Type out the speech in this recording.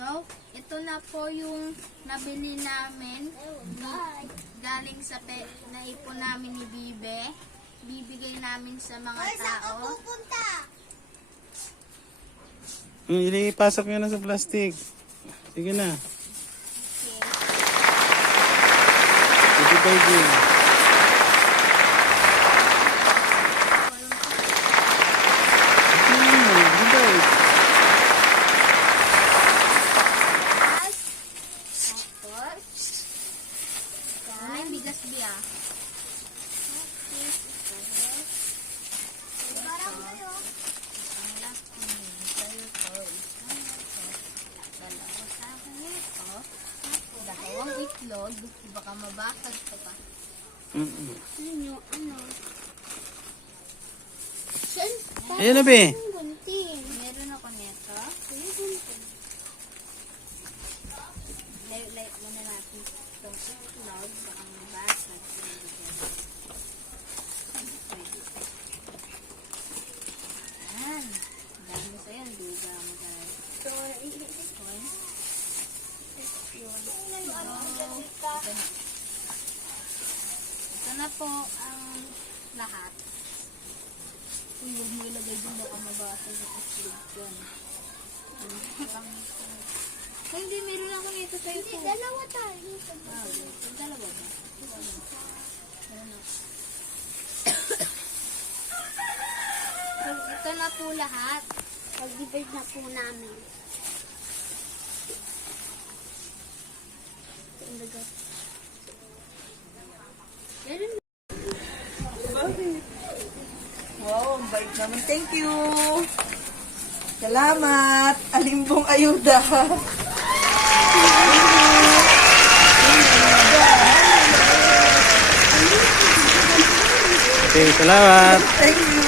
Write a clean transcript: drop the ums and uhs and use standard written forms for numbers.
So, ito na po yung nabili namin. Galing sa naipon namin ni Bibe. Bibigay namin sa mga tao. Ilipasok nyo na sa plastic. Sige na. Sige tayo din. Ano yung bigas biya? Dalawang itlog, baka mabakad ko pa. Ano? Ayan na, be. Meron ako neto. Lay muna natin itong itlog, baka mabakad. Ayan. Dami sa'yo, duga mo guys. Ito na po ang lahat. Uy, huwag mo ilagay dun, baka mabasa sa itlog dyan. Hindi, meron ako nito sa'yo po. Dalawa tayo. Dalawa ba? Meron ako. So, ito na po lahat. Pag-divide na po namin. Meron Wow, ang bait naman. Thank you. Salamat. Alimbong ayuda. Okay, salamat. Thank you.